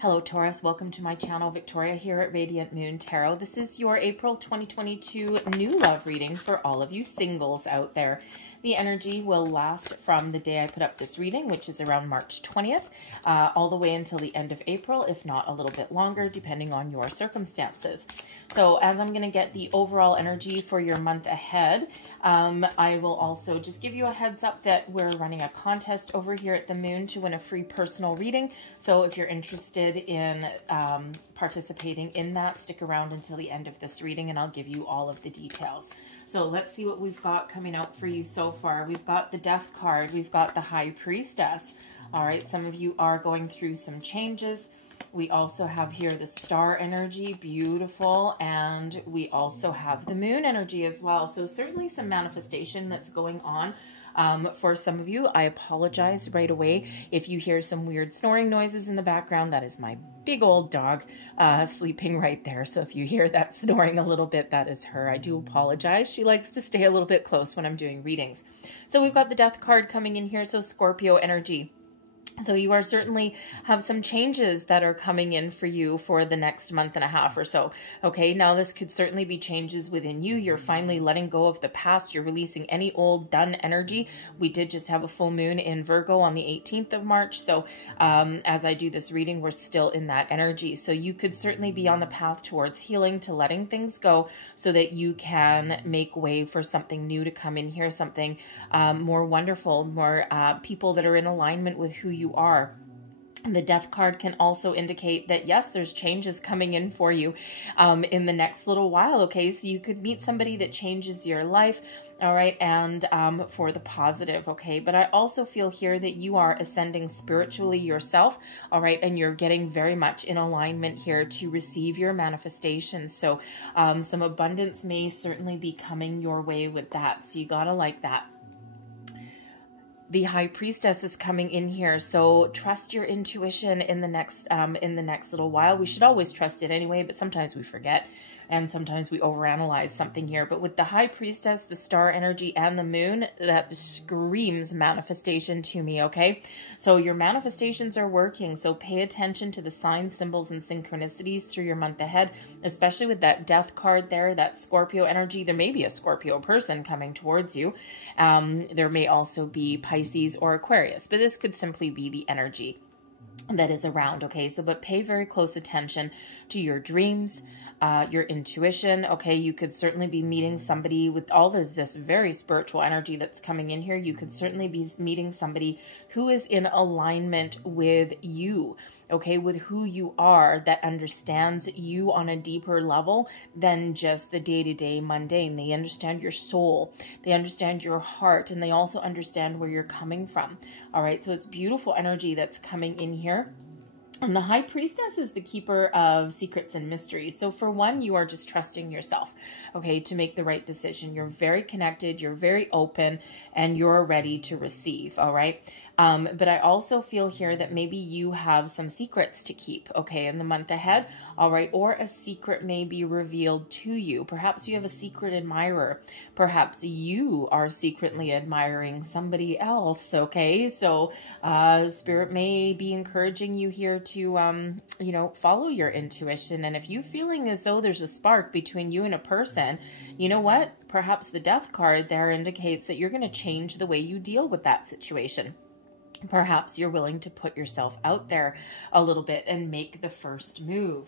Hello Taurus, welcome to my channel. Victoria here at Radiant Moon Tarot. This is your April 2022 new love reading for all of you singles out there. The energy will last from the day I put up this reading, which is around March 20th, all the way until the end of April, if not a little bit longer, depending on your circumstances. So as I'm going to get the overall energy for your month ahead, I will also just give you a heads up that we're running a contest over here at the Moon to win a free personal reading. So if you're interested in participating in that, stick around until the end of this reading and I'll give you all of the details. So let's see what we've got coming out for you so far. We've got the Death card. We've got the High Priestess. All right, some of you are going through some changes. We also have here the Star energy, beautiful, and we also have the Moon energy as well. So certainly some manifestation that's going on. For some of you, I apologize right away if you hear some weird snoring noises in the background. That is my big old dog sleeping right there. So if you hear that snoring a little bit, that is her. I do apologize. She likes to stay a little bit close when I'm doing readings. So we've got the Death card coming in here. So Scorpio energy. So you are certainly have some changes that are coming in for you for the next month and a half or so. Okay, now this could certainly be changes within you. You're finally letting go of the past. You're releasing any old done energy. We did just have a full moon in Virgo on the 18th of March. So as I do this reading, we're still in that energy. So you could certainly be on the path towards healing, to letting things go so that you can make way for something new to come in here, something more wonderful, more people that are in alignment with who you are. The Death card can also indicate that, yes, there's changes coming in for you in the next little while, okay? So you could meet somebody that changes your life, all right, and for the positive, okay? But I also feel here that you are ascending spiritually yourself, all right, and you're getting very much in alignment here to receive your manifestations. So some abundance may certainly be coming your way with that, so you gotta like that. The High Priestess is coming in here, so trust your intuition in the next little while. We should always trust it anyway, but sometimes we forget, and sometimes we overanalyze something here. But with the High Priestess, the Star energy, and the Moon, that screams manifestation to me, okay? So your manifestations are working, so pay attention to the signs, symbols, and synchronicities through your month ahead, especially with that Death card there, that Scorpio energy. There may be a Scorpio person coming towards you. There may also be Pisces or Aquarius, but this could simply be the energy that is around, okay? So, but pay very close attention to your dreams, your intuition, okay? You could certainly be meeting somebody with all this very spiritual energy that's coming in here. You could certainly be meeting somebody who is in alignment with you, okay? With who you are, that understands you on a deeper level than just the day-to-day mundane. They understand your soul, they understand your heart, and they also understand where you're coming from, all right? So it's beautiful energy that's coming in here. And the High Priestess is the keeper of secrets and mysteries. So for one, you are just trusting yourself, okay, to make the right decision. You're very connected, you're very open, and you're ready to receive, all right? But I also feel here that maybe you have some secrets to keep, okay, in the month ahead, all right? Or a secret may be revealed to you. Perhaps you have a secret admirer. Perhaps you are secretly admiring somebody else, okay? So Spirit may be encouraging you here to, you know, follow your intuition. And if you're feeling as though there's a spark between you and a person, you know what? Perhaps the Death card there indicates that you're going to change the way you deal with that situation. Perhaps you're willing to put yourself out there a little bit and make the first move.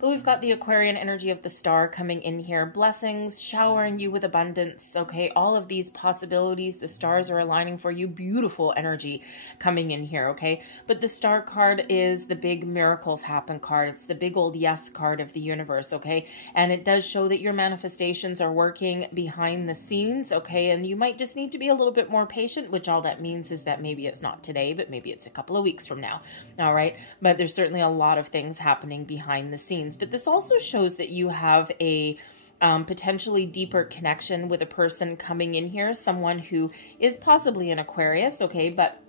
But we've got the Aquarian energy of the Star coming in here. Blessings, showering you with abundance, okay? All of these possibilities, the stars are aligning for you. Beautiful energy coming in here, okay? But the Star card is the big miracles happen card. It's the big old yes card of the universe, okay? And it does show that your manifestations are working behind the scenes, okay? And you might just need to be a little bit more patient, which all that means is that maybe it's not today, but maybe it's a couple of weeks from now, all right? But there's certainly a lot of things happening behind the scenes. But this also shows that you have a potentially deeper connection with a person coming in here, someone who is possibly an Aquarius, okay, but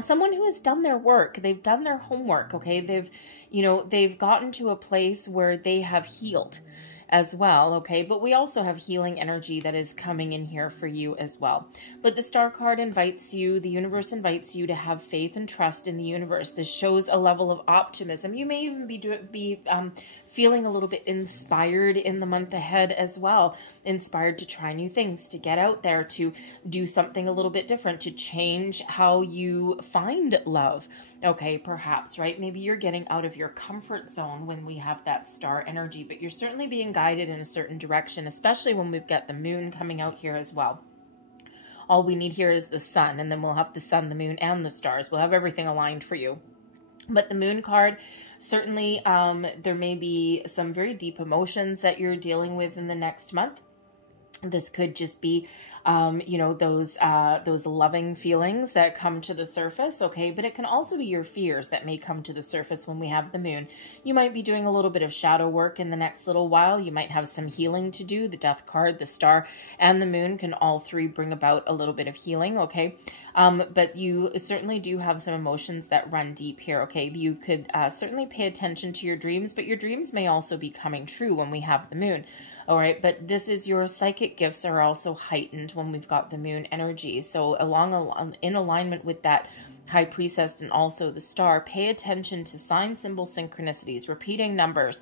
someone who has done their work. They've done their homework, okay? They've, you know, they've gotten to a place where they have healed. as well, okay? But we also have healing energy that is coming in here for you as well. But the Star card invites you, the universe invites you to have faith and trust in the universe. This shows a level of optimism. You may even be feeling a little bit inspired in the month ahead as well. Inspired to try new things, to get out there, to do something a little bit different, to change how you find love. Okay, perhaps, right? Maybe you're getting out of your comfort zone when we have that star energy, but you're certainly being guided in a certain direction, especially when we've got the moon coming out here as well. All we need here is the sun, and then we'll have the sun, the moon, and the stars. We'll have everything aligned for you. But the moon card, certainly there may be some very deep emotions that you're dealing with in the next month. This could just be, you know, those loving feelings that come to the surface, okay? But it can also be your fears that may come to the surface when we have the moon. You might be doing a little bit of shadow work in the next little while. You might have some healing to do. The death card, the star, and the moon can all three bring about a little bit of healing, okay? But you certainly do have some emotions that run deep here, okay? You could certainly pay attention to your dreams, but your dreams may also be coming true when we have the moon. All right, but this is your psychic gifts are also heightened when we've got the moon energy. So in alignment with that high priestess and also the star, pay attention to sign, symbol, synchronicities, repeating numbers,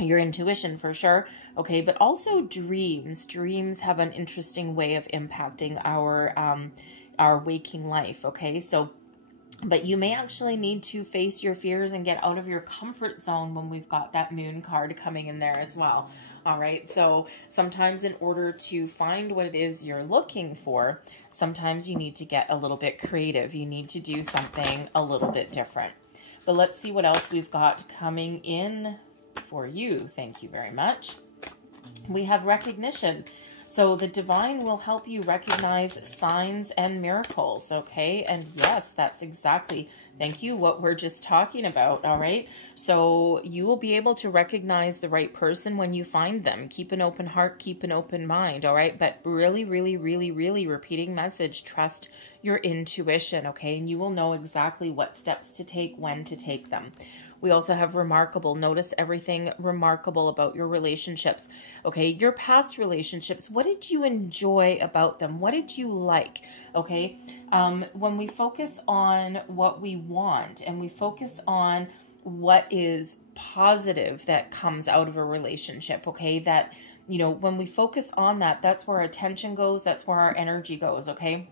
your intuition for sure. Okay, but also dreams. Dreams have an interesting way of impacting our waking life. Okay, so but you may actually need to face your fears and get out of your comfort zone when we've got that moon card coming in there as well. All right. So sometimes in order to find what it is you're looking for, sometimes you need to get a little bit creative. You need to do something a little bit different. But let's see what else we've got coming in for you. Thank you very much. We have recognition. So the divine will help you recognize signs and miracles, okay? And yes, that's exactly, thank you, what we're just talking about, all right? So you will be able to recognize the right person when you find them. Keep an open heart, keep an open mind, all right? But really, really, really, really repeating message, trust your intuition, okay? And you will know exactly what steps to take, when to take them. We also have remarkable. Notice everything remarkable about your relationships. Okay, your past relationships, what did you enjoy about them? What did you like? Okay, when we focus on what we want and we focus on what is positive that comes out of a relationship, okay, that, you know, when we focus on that, that's where our attention goes, that's where our energy goes, okay?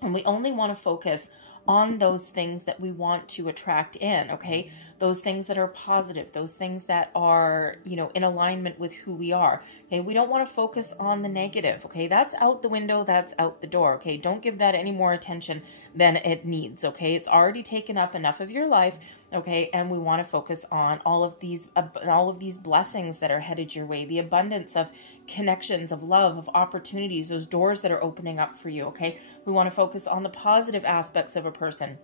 And we only want to focus on those things that we want to attract in, okay? Those things that are positive, those things that are, you know, in alignment with who we are, okay? We don't want to focus on the negative, okay? That's out the window, that's out the door, okay? Don't give that any more attention than it needs, okay? It's already taken up enough of your life, okay? And we want to focus on all of these blessings that are headed your way, the abundance of connections, of love, of opportunities, those doors that are opening up for you, okay? We want to focus on the positive aspects of a person.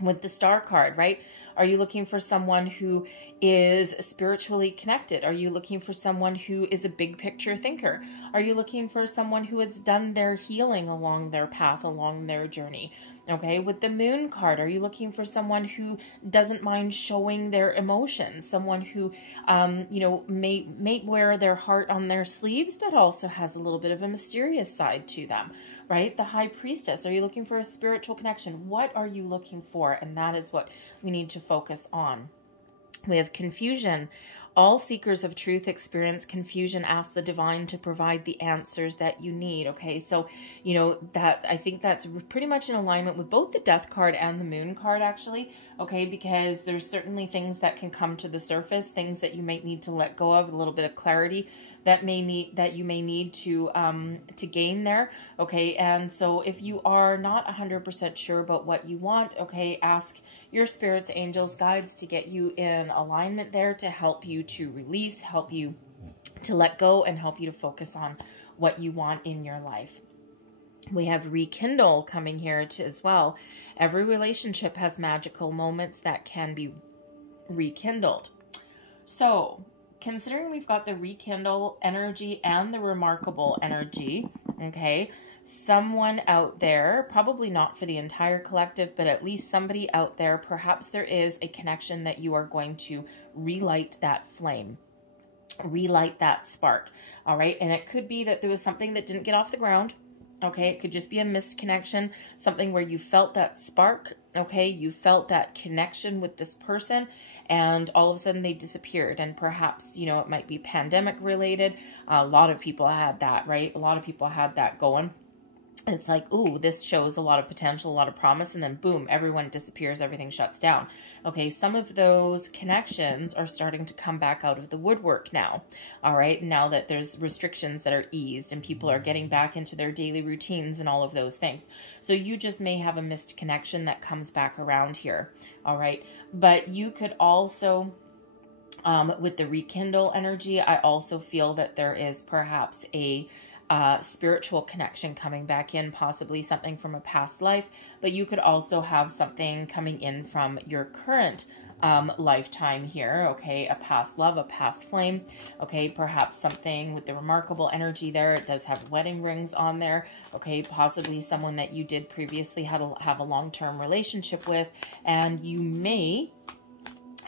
With the star card, right? Are you looking for someone who is spiritually connected? Are you looking for someone who is a big picture thinker? Are you looking for someone who has done their healing along their path, along their journey? Okay, with the moon card, are you looking for someone who doesn't mind showing their emotions? Someone who, you know, may wear their heart on their sleeves, but also has a little bit of a mysterious side to them, right? The high priestess, are you looking for a spiritual connection? What are you looking for? And that is what we need to focus on. We have confusion. All seekers of truth experience confusion. Ask the divine to provide the answers that you need. Okay, so, you know, that I think that's pretty much in alignment with both the death card and the moon card, actually. Okay, because there's certainly things that can come to the surface, things that you might need to let go of, a little bit of clarity that you may need to gain there. Okay, and so if you are not 100% sure about what you want, okay, ask your spirits, angels, guides to get you in alignment there, to help you to release, help you to let go, and help you to focus on what you want in your life. We have Rekindle coming here as well. Every relationship has magical moments that can be rekindled. So, considering we've got the Rekindle energy and the Remarkable energy, okay, someone out there, probably not for the entire collective, but at least somebody out there, perhaps there is a connection that you are going to relight that flame. relight that spark. All right. And it could be that there was something that didn't get off the ground. Okay. It could just be a missed connection, something where you felt that spark. Okay. You felt that connection with this person, and all of a sudden they disappeared. And perhaps, you know, it might be pandemic related. A lot of people had that, right? A lot of people had that going. It's like, ooh, this shows a lot of potential, a lot of promise, and then boom, everyone disappears, everything shuts down. Okay, some of those connections are starting to come back out of the woodwork now. All right, now that there's restrictions that are eased and people are getting back into their daily routines and all of those things. So you just may have a missed connection that comes back around here. All right, but you could also, with the rekindle energy, I also feel that there is perhaps a spiritual connection coming back in, possibly something from a past life, but you could also have something coming in from your current lifetime here. Okay, a past love, a past flame. Okay, perhaps something with the remarkable energy there. It does have wedding rings on there. Okay, possibly someone that you did previously have a long-term relationship with, and you may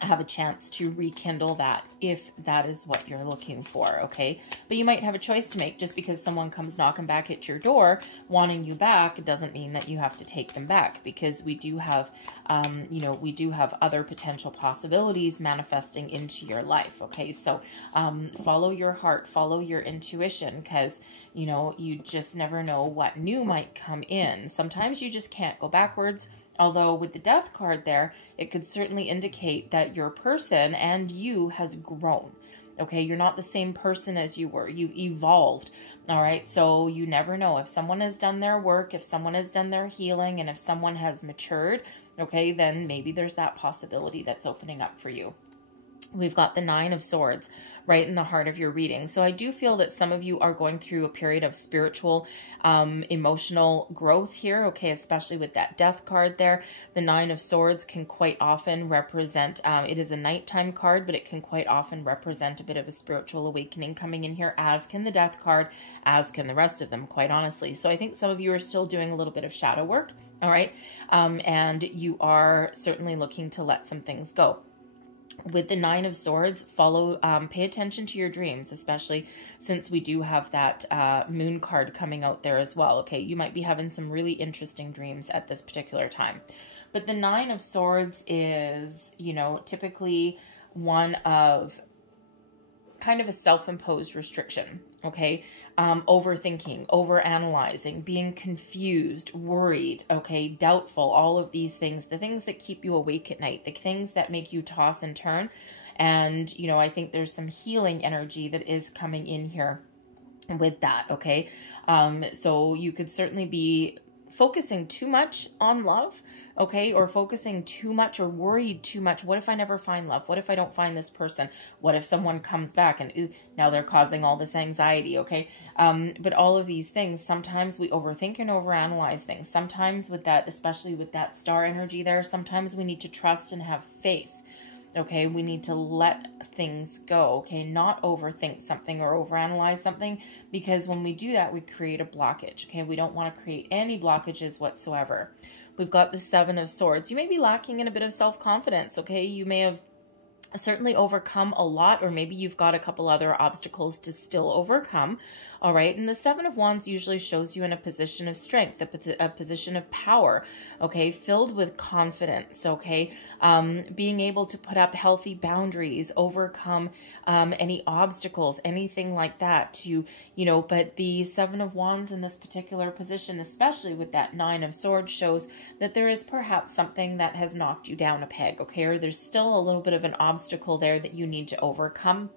have a chance to rekindle that if that is what you're looking for. Okay, but you might have a choice to make. Just because someone comes knocking back at your door wanting you back, it doesn't mean that you have to take them back, because we do have you know, we do have other potential possibilities manifesting into your life. Okay, so follow your heart, follow your intuition, because you know, you just never know what new might come in. Sometimes you just can't go backwards. Although with the death card there, it could certainly indicate that your person and you has grown. Okay, you're not the same person as you were. You've evolved. All right, so you never know. If someone has done their work, if someone has done their healing, and if someone has matured, okay, then maybe there's that possibility that's opening up for you. We've got the Nine of Swords right in the heart of your reading. So I do feel that some of you are going through a period of spiritual, emotional growth here. Okay, especially with that death card there. The Nine of Swords can quite often represent, it is a nighttime card, but it can quite often represent a bit of a spiritual awakening coming in here, as can the death card, as can the rest of them, quite honestly. So I think some of you are still doing a little bit of shadow work. All right. And you are certainly looking to let some things go. With the Nine of Swords, pay attention to your dreams, especially since we do have that moon card coming out there as well. Okay, you might be having some really interesting dreams at this particular time. But the Nine of Swords is, you know, typically one of kind of a self-imposed restriction. Okay, overthinking, overanalyzing, being confused, worried, okay, doubtful, all of these things, the things that keep you awake at night, the things that make you toss and turn. And, you know, I think there's some healing energy that is coming in here with that, okay? So you could certainly be focusing too much on love, okay, or focusing too much or worried too much. What if I never find love? What if I don't find this person? What if someone comes back and ooh, now they're causing all this anxiety, okay? But all of these things, sometimes we overthink and overanalyze things. Sometimes with that, especially with that star energy there, sometimes we need to trust and have faith. Okay, we need to let things go, okay, not overthink something or overanalyze something, because when we do that, we create a blockage, okay? We don't want to create any blockages whatsoever. We've got the Seven of Swords. You may be lacking in a bit of self-confidence, okay? You may have certainly overcome a lot, or maybe you've got a couple other obstacles to still overcome. All right, and the Seven of Wands usually shows you in a position of strength, a position of power, okay, filled with confidence, okay, being able to put up healthy boundaries, overcome any obstacles, anything like that, to, you know, but the Seven of Wands in this particular position, especially with that Nine of Swords, shows that there is perhaps something that has knocked you down a peg, okay, or there's still a little bit of an obstacle there that you need to overcome.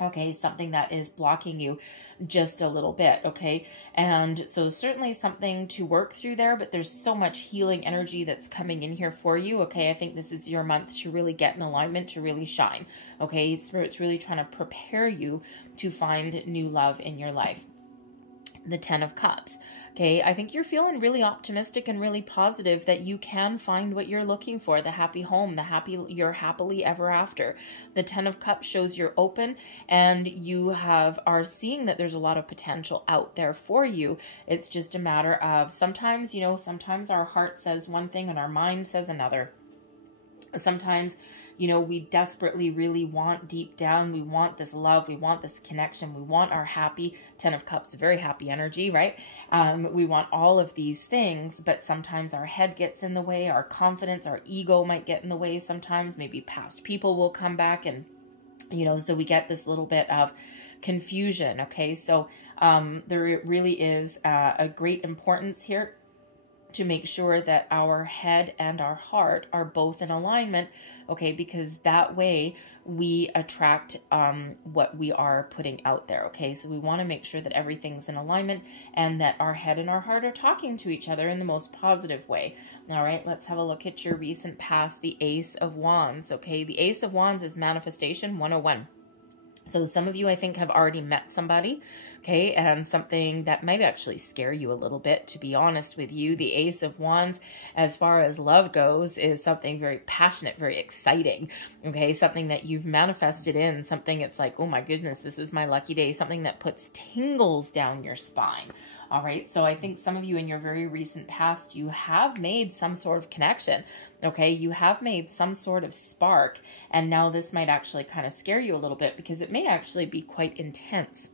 Okay, something that is blocking you just a little bit, okay? And so certainly something to work through there, but there's so much healing energy that's coming in here for you, okay? I think this is your month to really get in alignment, to really shine, okay? It's really trying to prepare you to find new love in your life. The Ten of Cups. Okay, I think you're feeling really optimistic and really positive that you can find what you're looking for, the happy home, you're happily ever after. The Ten of Cups shows you're open and you are seeing that there's a lot of potential out there for you. It's just a matter of sometimes, you know, sometimes our heart says one thing and our mind says another. Sometimes, you know, we desperately really want deep down, we want this love, we want this connection, we want our happy, 10 of Cups, very happy energy, right? We want all of these things, but sometimes our head gets in the way, our confidence, our ego might get in the way sometimes, maybe past people will come back, and, you know, so we get this little bit of confusion, okay? So there really is a great importance here to make sure that our head and our heart are both in alignment, okay? Because that way we attract what we are putting out there, okay? So we want to make sure that everything's in alignment and that our head and our heart are talking to each other in the most positive way. All right, let's have a look at your recent past, the Ace of Wands, okay? The Ace of Wands is manifestation 101. So some of you, I think, have already met somebody, okay, and something that might actually scare you a little bit, to be honest with you. The Ace of Wands, as far as love goes, is something very passionate, very exciting, okay, something that you've manifested in, something it's like, oh my goodness, this is my lucky day, something that puts tingles down your spine. All right, so I think some of you in your very recent past, you have made some sort of connection, okay? You have made some sort of spark, and now this might actually kind of scare you a little bit because it may actually be quite intense.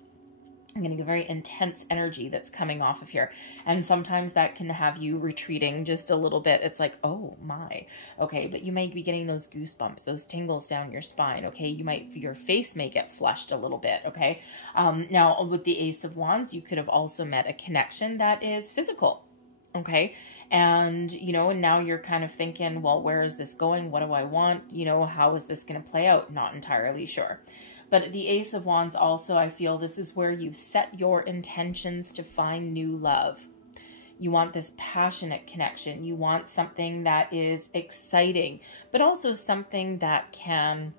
I'm getting a very intense energy that's coming off of here. And sometimes that can have you retreating just a little bit. It's like, oh my, okay. But you might be getting those goosebumps, those tingles down your spine, okay. Your face may get flushed a little bit, okay. Now with the Ace of Wands, you could have also met a connection that is physical, okay. And, you know, and now you're kind of thinking, well, where is this going? What do I want? You know, how is this going to play out? Not entirely sure. But the Ace of Wands also, I feel this is where you've set your intentions to find new love. You want this passionate connection. You want something that is exciting, but also something that can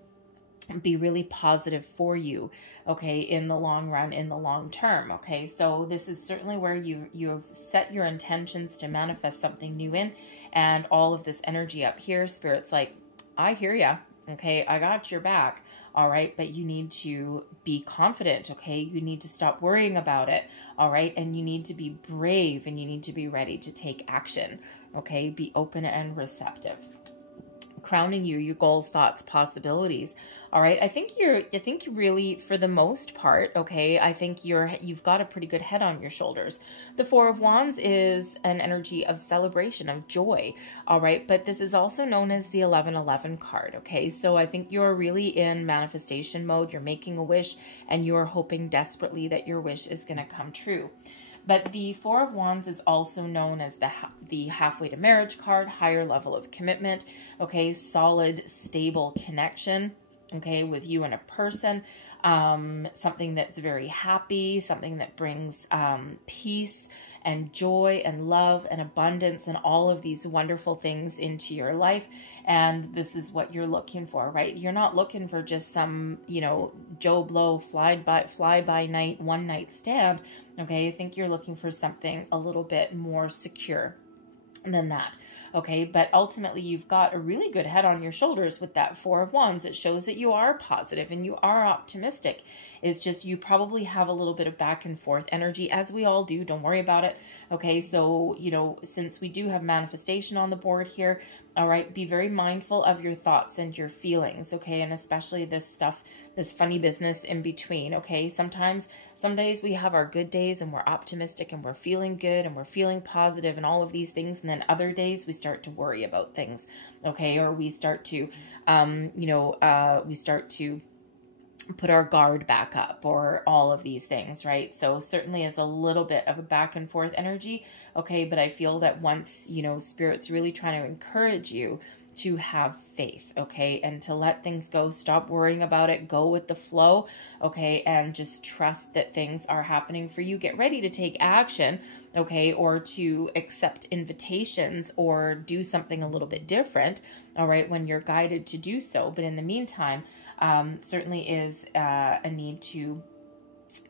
be really positive for you, okay, in the long run, in the long term, okay? So this is certainly where you've set your intentions to manifest something new in, and all of this energy up here, Spirit's like, I hear ya, okay? I got your back. All right, but you need to be confident, okay? You need to stop worrying about it, all right? And you need to be brave, and you need to be ready to take action, okay? Be open and receptive. Crowning you, your goals, thoughts, possibilities. All right, I think really, for the most part, okay, I think you've got a pretty good head on your shoulders. The Four of Wands is an energy of celebration, of joy, all right, but this is also known as the 1111 card, okay? So I think you're really in manifestation mode. You're making a wish, and you're hoping desperately that your wish is going to come true. But the Four of Wands is also known as the halfway to marriage card, higher level of commitment, okay, solid, stable connection, okay, with you and a person, something that's very happy, something that brings peace and joy and love and abundance and all of these wonderful things into your life. And this is what you're looking for, right? You're not looking for just some, you know, Joe Blow fly by night, one night stand. Okay, I think you're looking for something a little bit more secure than that. Okay, but ultimately you've got a really good head on your shoulders with that Four of Wands. It shows that you are positive and you are optimistic. It's just you probably have a little bit of back and forth energy, as we all do. Don't worry about it. Okay, so, you know, since we do have manifestation on the board here, all right, be very mindful of your thoughts and your feelings, okay, and especially this stuff, this funny business in between, okay? Some days we have our good days and we're optimistic and we're feeling good and we're feeling positive and all of these things, and then other days we start to worry about things, okay, or we start to, we start to put our guard back up, or all of these things, right? So certainly is a little bit of a back and forth energy, okay, but I feel that once, you know, Spirit's really trying to encourage you to have faith, okay, and to let things go, stop worrying about it, go with the flow, okay, and just trust that things are happening for you. Get ready to take action, okay, or to accept invitations or do something a little bit different, all right, when you're guided to do so. But in the meantime, certainly is a need to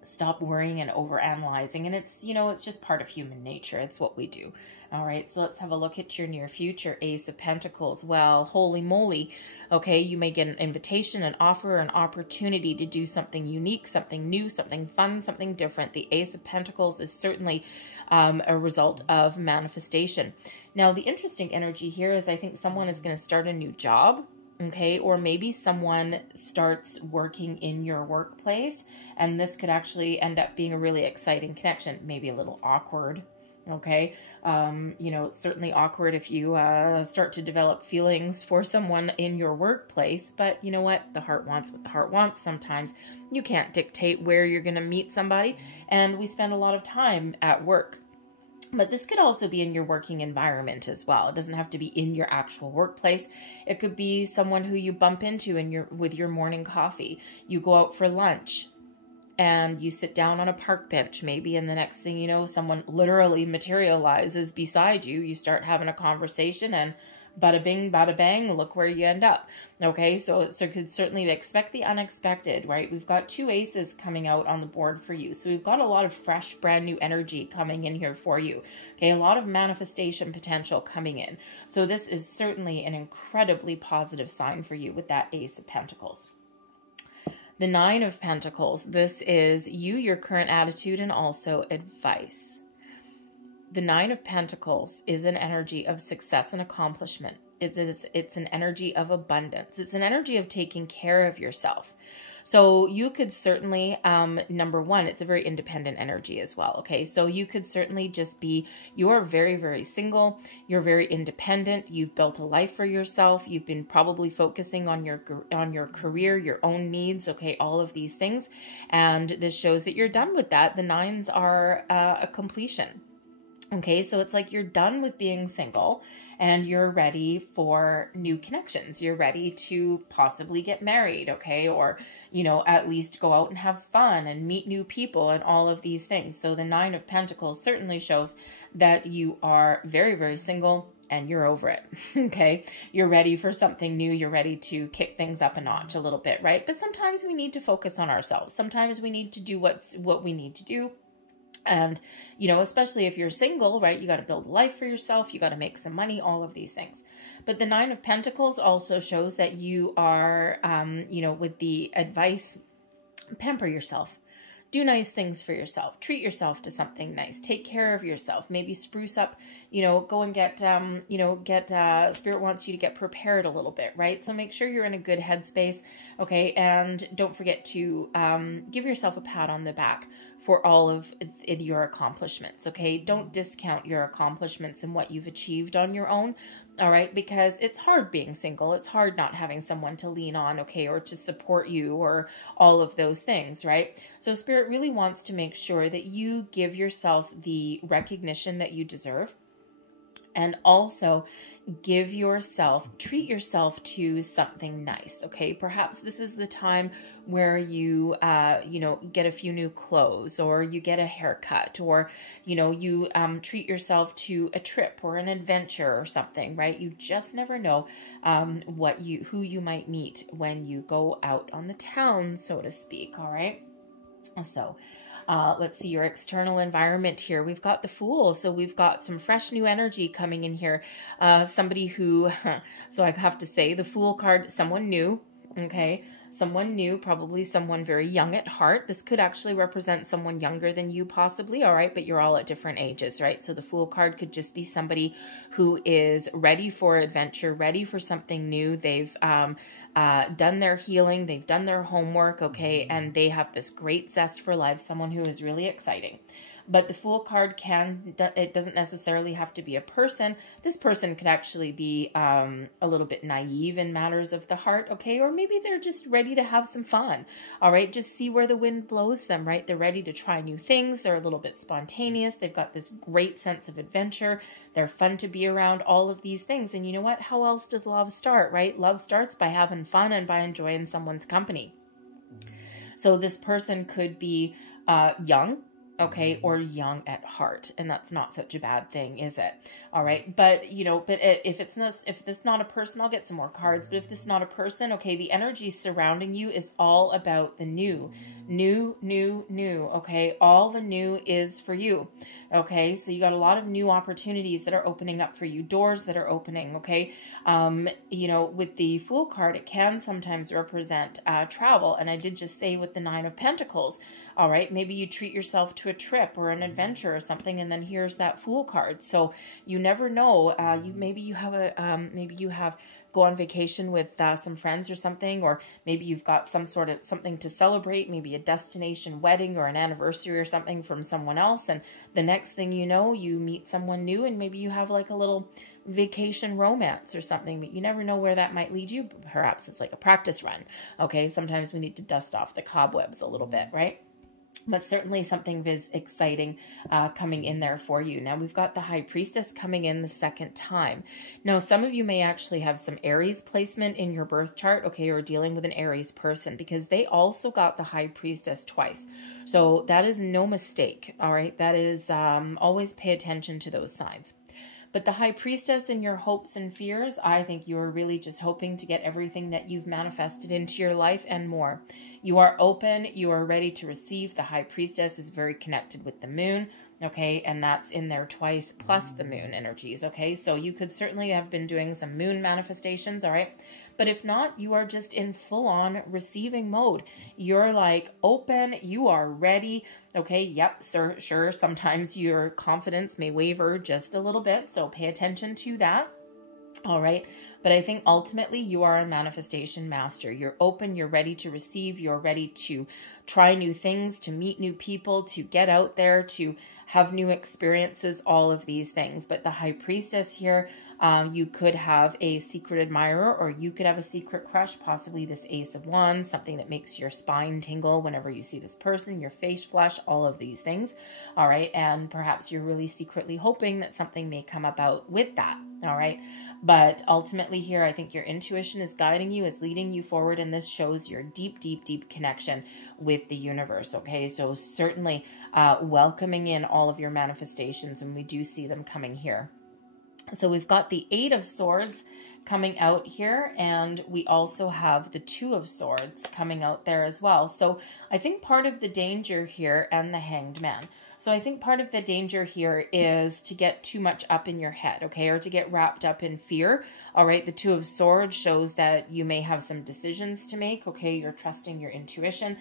stop worrying and overanalyzing. And it's, you know, it's just part of human nature. It's what we do. All right, so let's have a look at your near future. Ace of Pentacles. Well, holy moly. Okay, you may get an invitation, an offer, an opportunity to do something unique, something new, something fun, something different. The Ace of Pentacles is certainly a result of manifestation. Now, the interesting energy here is I think someone is going to start a new job. Okay, or maybe someone starts working in your workplace, and this could actually end up being a really exciting connection, maybe a little awkward. Okay, you know, it's certainly awkward if you start to develop feelings for someone in your workplace, but you know what? The heart wants what the heart wants. Sometimes you can't dictate where you're going to meet somebody, and we spend a lot of time at work. But this could also be in your working environment as well. It doesn't have to be in your actual workplace. It could be someone who you bump into with your morning coffee. You go out for lunch and you sit down on a park bench maybe, and the next thing you know, someone literally materializes beside you. You start having a conversation, and bada bing, bada bang, look where you end up. Okay, so could certainly expect the unexpected, right? We've got 2 aces coming out on the board for you. So we've got a lot of fresh, brand new energy coming in here for you. Okay, a lot of manifestation potential coming in. So this is certainly an incredibly positive sign for you with that Ace of Pentacles. The 9 of Pentacles, this is you, your current attitude, and also advice. The 9 of Pentacles is an energy of success and accomplishment. It's an energy of abundance. It's an energy of taking care of yourself. So you could certainly, number one, it's a very independent energy as well. Okay, so you could certainly just be, you're very, very single. You're very independent. You've built a life for yourself. You've been probably focusing on your career, your own needs. Okay, all of these things, and this shows that you're done with that. The 9s are a completion. Okay, so it's like you're done with being single and you're ready for new connections. You're ready to possibly get married, okay? Or, you know, at least go out and have fun and meet new people and all of these things. So the 9 of Pentacles certainly shows that you are very, very single and you're over it, okay? You're ready for something new. You're ready to kick things up a notch a little bit, right? But sometimes we need to focus on ourselves. Sometimes we need to do what we need to do. And, you know, especially if you're single, right, you got to build a life for yourself. You got to make some money, all of these things. But the 9 of Pentacles also shows that you are, you know, with the advice, pamper yourself. Do nice things for yourself. Treat yourself to something nice. Take care of yourself. Maybe spruce up, you know, go and get, Spirit wants you to get prepared a little bit, right? So make sure you're in a good headspace, okay? And don't forget to give yourself a pat on the back for all of your accomplishments, okay? Don't discount your accomplishments and what you've achieved on your own, all right? Because it's hard being single. It's hard not having someone to lean on, okay, or to support you or all of those things, right? So Spirit really wants to make sure that you give yourself the recognition that you deserve, and also treat yourself to something nice, okay? Perhaps this is the time where you, you know, get a few new clothes, or you get a haircut, or, you know, you treat yourself to a trip or an adventure or something, right? You just never know who you might meet when you go out on the town, so to speak, all right? So let's see your external environment here. We've got the Fool. So we've got some fresh new energy coming in here. Somebody who, so I have to say the Fool card, someone new, okay? Someone new, probably someone very young at heart. This could actually represent someone younger than you possibly, all right? But you're all at different ages, right? So the Fool card could just be somebody who is ready for adventure, ready for something new. They've done their healing, they've done their homework, okay? And they have this great zest for life, someone who is really exciting. But the Fool card it doesn't necessarily have to be a person. This person could actually be a little bit naive in matters of the heart, okay? Or maybe they're just ready to have some fun, all right? Just see where the wind blows them, right? They're ready to try new things. They're a little bit spontaneous. They've got this great sense of adventure. They're fun to be around, all of these things. And you know what? How else does love start, right? Love starts by having fun and by enjoying someone's company. So this person could be young, okay, or young at heart, and that's not such a bad thing, is it? All right, but you know, if this not a person, I'll get some more cards. But if this is not a person, okay, the energy surrounding you is all about the new, okay? All the new is for you, okay? So you got a lot of new opportunities that are opening up for you, doors that are opening, okay? You know, with the Fool card, it can sometimes represent travel, and I did just say with the 9 of Pentacles, all right, maybe you treat yourself to a trip or an adventure or something, and then here's that Fool card. So you never know. Maybe you have go on vacation with some friends or something, or maybe you've got some sort of something to celebrate, maybe a destination wedding or an anniversary or something from someone else. And the next thing you know, you meet someone new and maybe you have like a little vacation romance or something, but you never know where that might lead you. Perhaps it's like a practice run. Okay. Sometimes we need to dust off the cobwebs a little bit, right? But certainly something is exciting coming in there for you. Now we've got the High Priestess coming in the second time. Now, some of you may actually have some Aries placement in your birth chart, okay, or dealing with an Aries person, because they also got the High Priestess twice. So that is no mistake, all right? That is always pay attention to those signs. But the High Priestess and your hopes and fears, I think you are really just hoping to get everything that you've manifested into your life and more. You are open. You are ready to receive. The High Priestess is very connected with the moon, okay? And that's in there twice plus the moon energies, okay? So you could certainly have been doing some moon manifestations, all right? But if not, you are just in full-on receiving mode. You're like open, you are ready. Okay, yep, sure. Sometimes your confidence may waver just a little bit, so pay attention to that. All right, but I think ultimately you are a manifestation master. You're open, you're ready to receive, you're ready to try new things, to meet new people, to get out there, to have new experiences, all of these things. But the High Priestess here, you could have a secret admirer, or you could have a secret crush, possibly this Ace of Wands, something that makes your spine tingle whenever you see this person, your face flush, all of these things. All right. And perhaps you're really secretly hoping that something may come about with that. All right. But ultimately here, I think your intuition is guiding you, is leading you forward. And this shows your deep, deep, deep connection with the universe. Okay. So certainly welcoming in all of your manifestations, and we do see them coming here. So we've got the Eight of Swords coming out here, and we also have the Two of Swords coming out there as well. So I think part of the danger here, and the Hanged Man. So I think part of the danger here is to get too much up in your head, okay, or to get wrapped up in fear. All right, the Two of Swords shows that you may have some decisions to make, okay, you're trusting your intuition.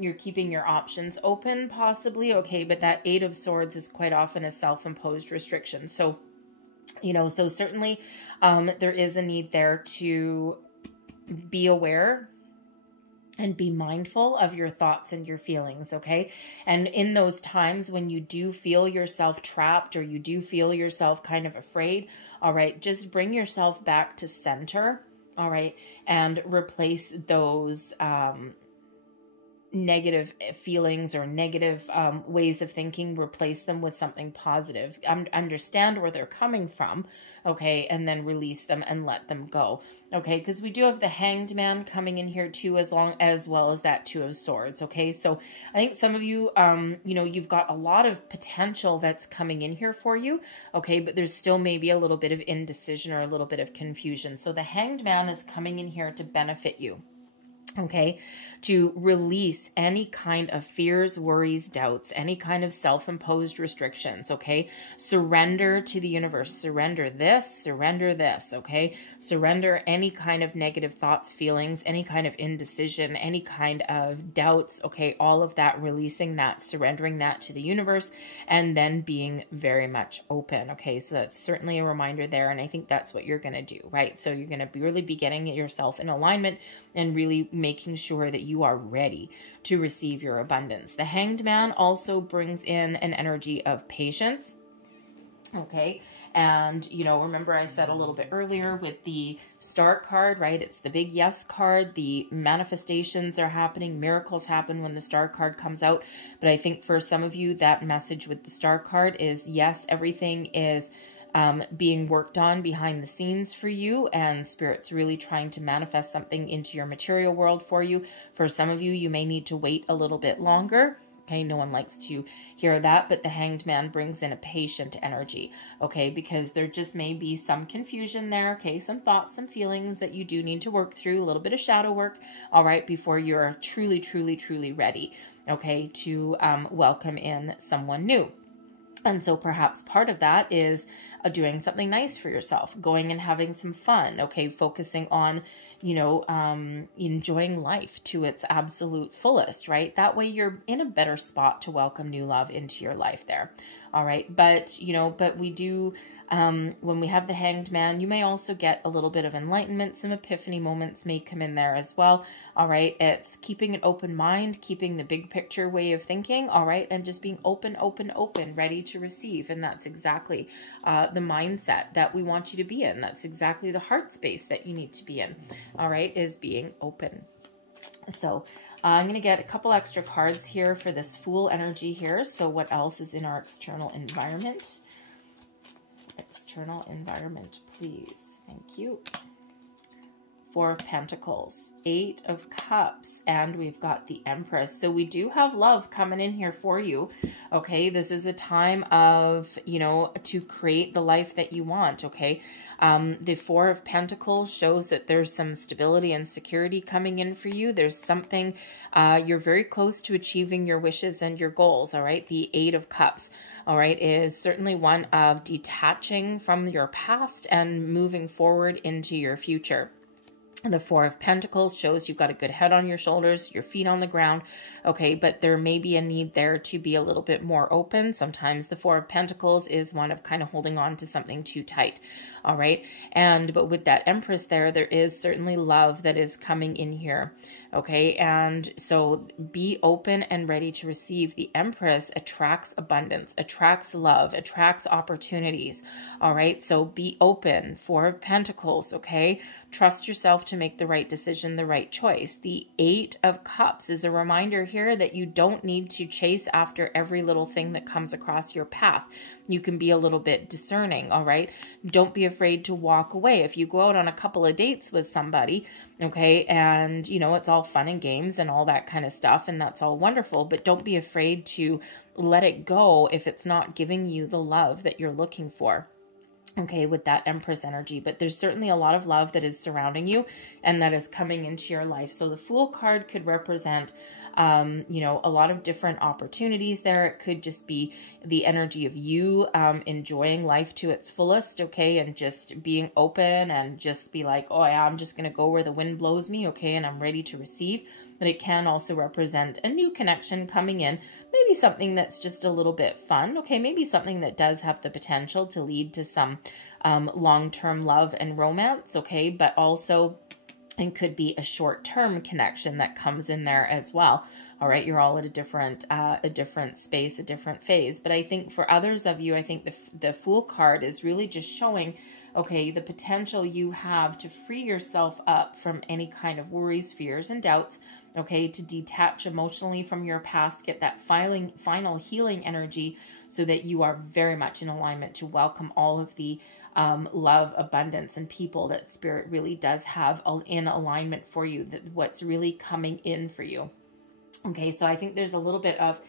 You're keeping your options open possibly, okay, but that Eight of Swords is quite often a self-imposed restriction. So, you know, so certainly there is a need there to be aware and be mindful of your thoughts and your feelings, okay? And in those times when you do feel yourself trapped, or you do feel yourself kind of afraid, all right, just bring yourself back to center, all right, and replace those negative feelings or negative ways of thinking. Replace them with something positive. Understand where they're coming from, okay, and then release them and let them go, okay, because we do have the Hanged Man coming in here too, as well as that Two of Swords, okay? So I think some of you, you know, you've got a lot of potential that's coming in here for you, okay, but there's still maybe a little bit of indecision or a little bit of confusion. So the Hanged Man is coming in here to benefit you, okay, to release any kind of fears, worries, doubts, any kind of self-imposed restrictions, okay? Surrender to the universe. Surrender this, okay? Surrender any kind of negative thoughts, feelings, any kind of indecision, any kind of doubts, okay? All of that, releasing that, surrendering that to the universe, and then being very much open, okay? So that's certainly a reminder there, and I think that's what you're going to do, right? So you're going to really be getting yourself in alignment and really making sure that you are ready to receive your abundance. The Hanged Man also brings in an energy of patience, okay? And, you know, remember I said a little bit earlier with the Star card, right? It's the big yes card. The manifestations are happening. Miracles happen when the Star card comes out. But I think for some of you, that message with the Star card is, yes, everything is being worked on behind the scenes for you, and Spirit's really trying to manifest something into your material world for you. For some of you, you may need to wait a little bit longer. Okay, no one likes to hear that, but the Hanged Man brings in a patient energy, okay, because there just may be some confusion there, okay, some thoughts, some feelings that you do need to work through, a little bit of shadow work, all right, before you're truly, truly, truly ready, okay, to welcome in someone new. And so perhaps part of that is doing something nice for yourself, going and having some fun, okay, focusing on, you know, enjoying life to its absolute fullest, right? That way you're in a better spot to welcome new love into your life there. All right. But, you know, but we do, when we have the Hanged Man, you may also get a little bit of enlightenment. Some epiphany moments may come in there as well. All right. It's keeping an open mind, keeping the big picture way of thinking. All right. And just being open, ready to receive. And that's exactly the mindset that we want you to be in. That's exactly the heart space that you need to be in. All right. Is being open. So I'm going to get a couple extra cards here for this Fool energy here. So what else is in our external environment? External environment, please. Thank you. 4 of Pentacles, 8 of Cups, and we've got the Empress. So we do have love coming in here for you. Okay, this is a time of, you know, to create the life that you want. Okay, the 4 of Pentacles shows that there's some stability and security coming in for you. There's something, you're very close to achieving your wishes and your goals. All right, the 8 of Cups, all right, is certainly one of detaching from your past and moving forward into your future. The 4 of Pentacles shows you've got a good head on your shoulders, your feet on the ground, okay, but there may be a need there to be a little bit more open. Sometimes the 4 of Pentacles is one of kind of holding on to something too tight, all right? But with that Empress there is certainly love that is coming in here, okay? And so be open and ready to receive. The Empress attracts abundance, attracts love, attracts opportunities, all right? So be open. 4 of Pentacles, okay? Trust yourself to make the right decision, the right choice. The 8 of Cups is a reminder here that you don't need to chase after every little thing that comes across your path. You can be a little bit discerning, all right? Don't be afraid to walk away. If you go out on a couple of dates with somebody, okay, and, you know, it's all fun and games and all that kind of stuff, and that's all wonderful, but don't be afraid to let it go if it's not giving you the love that you're looking for. Okay, with that Empress energy, but there's certainly a lot of love that is surrounding you and that is coming into your life. So the Fool card could represent, you know, a lot of different opportunities there. It could just be the energy of you enjoying life to its fullest, okay, and just being open and just be like, oh yeah, I'm just going to go where the wind blows me, okay, and I'm ready to receive. But it can also represent a new connection coming in, maybe something that's just a little bit fun, okay, maybe something that does have the potential to lead to some long-term love and romance, okay, but also it could be a short-term connection that comes in there as well. All right, you're all at a different space, a different phase. But I think for others of you, I think the Fool card is really just showing, okay, the potential you have to free yourself up from any kind of worries, fears, and doubts, okay, to detach emotionally from your past, get that final healing energy so that you are very much in alignment to welcome all of the love, abundance, and people that Spirit really does have in alignment for you, that what's really coming in for you. Okay, so I think there's a little bit of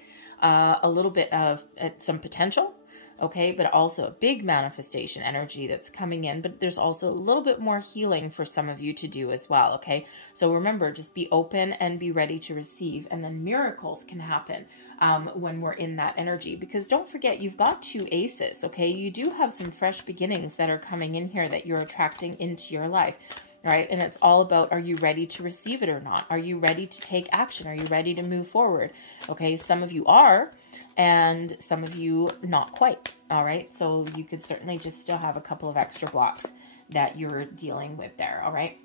some potential, okay, but also a big manifestation energy that's coming in, but there's also a little bit more healing for some of you to do as well, okay? So remember, just be open and be ready to receive, and then miracles can happen when we're in that energy, because don't forget, you've got 2 aces, okay? You do have some fresh beginnings that are coming in here that you're attracting into your life. Right? And it's all about, are you ready to receive it or not? Are you ready to take action? Are you ready to move forward? Okay, some of you are, and some of you not quite. All right, so you could certainly just still have a couple of extra blocks that you're dealing with there. All right.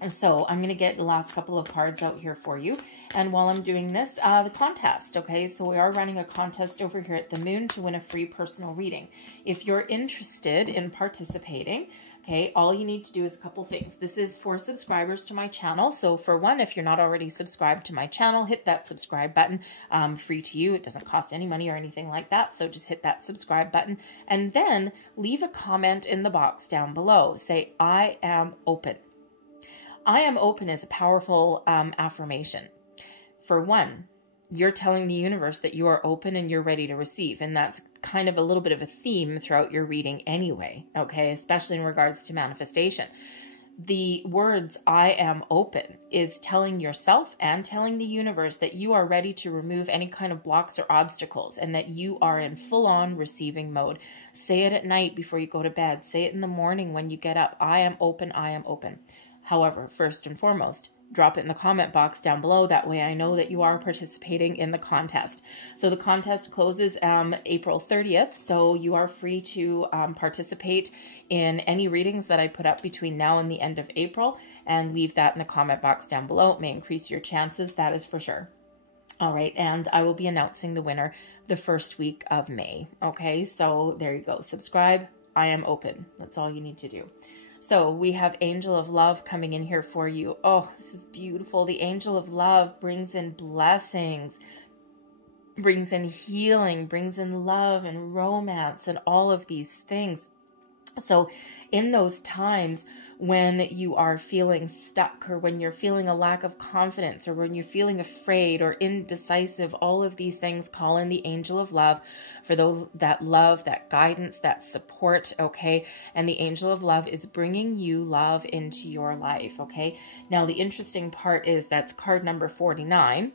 And so I'm going to get the last couple of cards out here for you. And while I'm doing this, the contest, okay? So we are running a contest over here at the Moon to win a free personal reading. If you're interested in participating, okay, all you need to do is a couple things. This is for subscribers to my channel. So for one, if you're not already subscribed to my channel, hit that subscribe button, free to you. It doesn't cost any money or anything like that. So just hit that subscribe button and then leave a comment in the box down below. Say, I am open. I am open is a powerful affirmation. For one, you're telling the universe that you are open and you're ready to receive. And that's kind of a little bit of a theme throughout your reading anyway, okay? Especially in regards to manifestation. The words, I am open, is telling yourself and telling the universe that you are ready to remove any kind of blocks or obstacles and that you are in full-on receiving mode. Say it at night before you go to bed. Say it in the morning when you get up. I am open, I am open. However, first and foremost, drop it in the comment box down below. That way I know that you are participating in the contest. So the contest closes April 30th, so you are free to participate in any readings that I put up between now and the end of April, and leave that in the comment box down below. It may increase your chances, that is for sure. All right, and I will be announcing the winner the first week of May. Okay, so there you go. Subscribe. I am open. That's all you need to do. So we have Angel of Love coming in here for you. Oh, this is beautiful. The Angel of Love brings in blessings, brings in healing, brings in love and romance and all of these things. So in those times when you are feeling stuck, or when you're feeling a lack of confidence, or when you're feeling afraid or indecisive, all of these things, call in the Angel of Love for those, that love, that guidance, that support, okay? And the Angel of Love is bringing you love into your life, okay? Now, the interesting part is that's card number 49.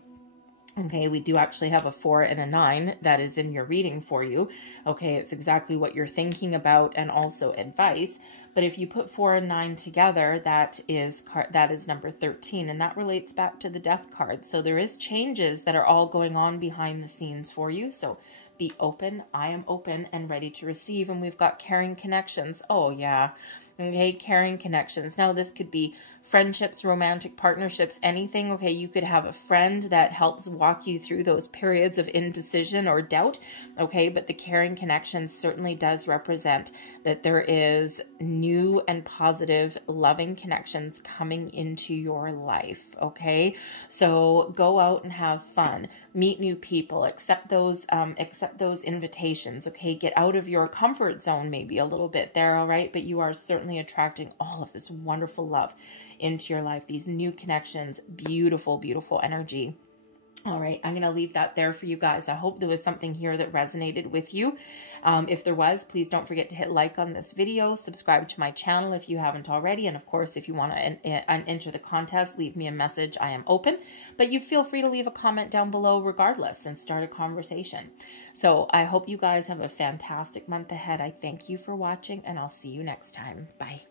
Okay, we do actually have a 4 and a 9 that is in your reading for you. Okay, it's exactly what you're thinking about and also advice. But if you put 4 and 9 together, that is number 13, and that relates back to the Death card. So there is changes that are all going on behind the scenes for you. So be open. I am open and ready to receive. And we've got caring connections. Oh, yeah. Okay, caring connections. Now, this could be friendships, romantic partnerships, anything. Okay, you could have a friend that helps walk you through those periods of indecision or doubt. Okay, but the caring connections certainly does represent that there is new and positive, loving connections coming into your life. Okay, so go out and have fun, meet new people, accept those invitations. Okay, get out of your comfort zone maybe a little bit there. All right, but you are certainly attracting all of this wonderful love into your life, these new connections, beautiful, beautiful energy. All right, I'm going to leave that there for you guys. I hope there was something here that resonated with you. If there was, please don't forget to hit like on this video, subscribe to my channel if you haven't already, and of course, if you want to enter the contest, leave me a message. I am open, but you feel free to leave a comment down below regardless and start a conversation. So I hope you guys have a fantastic month ahead. I thank you for watching, and I'll see you next time. Bye.